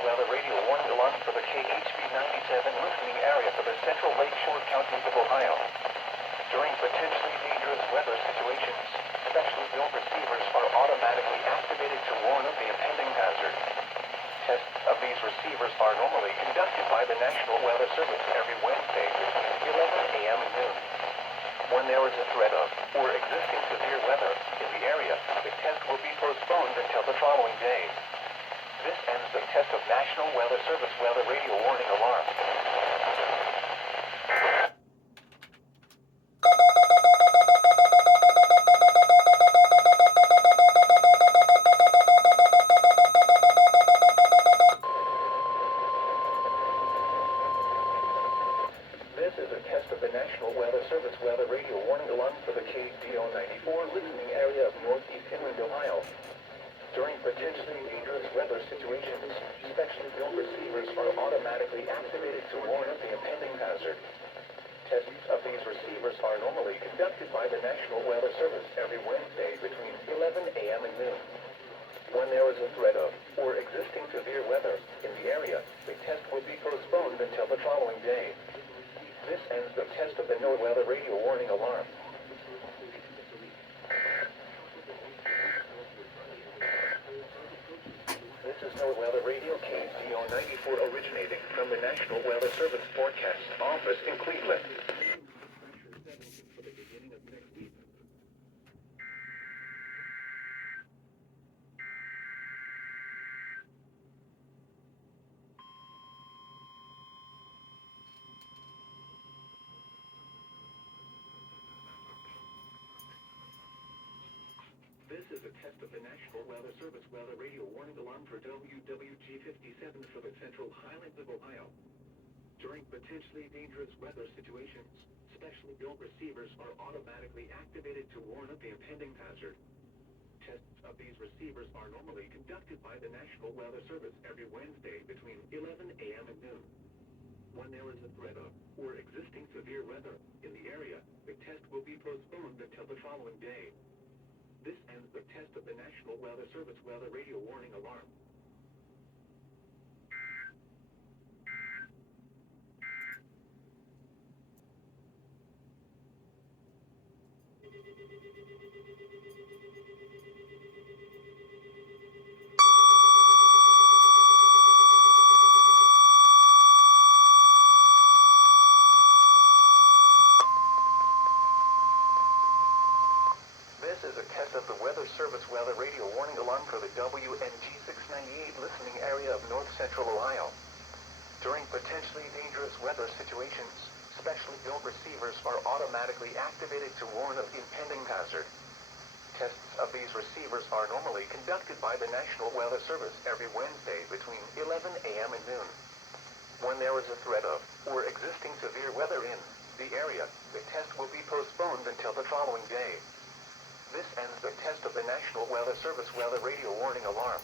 weather radio warning alarm for the KHB 97 listening area for the central lakeshore counties of Ohio. During potentially dangerous weather situations, specially built receivers are automatically activated to warn of the impending hazard. Tests of these receivers are normally conducted by the National Weather Service every Wednesday between 11 a.m. and noon. When there is a threat of, or existing severe weather in the area, the test will be postponed until the following day. This ends the test of National Weather Service weather radio warning alarm. This is a test of the National Weather Service weather radio warning alarm for the KDO 94 listening area of northeast inland Ohio. During potentially dangerous weather situations, specially built receivers are automatically activated to warn of the impending hazard. Tests of these receivers are normally conducted by the National Weather Service every Wednesday between 11 a.m. and noon. When there is a threat of, or existing severe weather in the area, the test will be postponed until the following day. This ends the test of the NOAA weather radio warning alarm. This is NOAA weather radio KDO 94 originating from the National Weather Service forecast office in Cleveland. This is a test of the National Weather Service weather radio warning alarm for WWG57 for the Central Highlands of Ohio. During potentially dangerous weather situations, specially built receivers are automatically activated to warn of the impending hazard. Tests of these receivers are normally conducted by the National Weather Service every Wednesday between 11 a.m. and noon. When there is a threat of, or existing severe weather in the area, the test will be postponed until the following day. This ends the test of the National Weather Service weather radio warning alarm. This is a test of the Weather Service weather radio warning alarm for the WNG 698 listening area of north central Ohio. During potentially dangerous weather situations, specially built receivers are automatically activated to warn of impending hazard. Tests of these receivers are normally conducted by the National Weather Service every Wednesday between 11 a.m. and noon. When there is a threat of, or existing severe weather in the area, the test will be postponed until the following day. This ends the test of the National Weather Service weather radio warning alarm.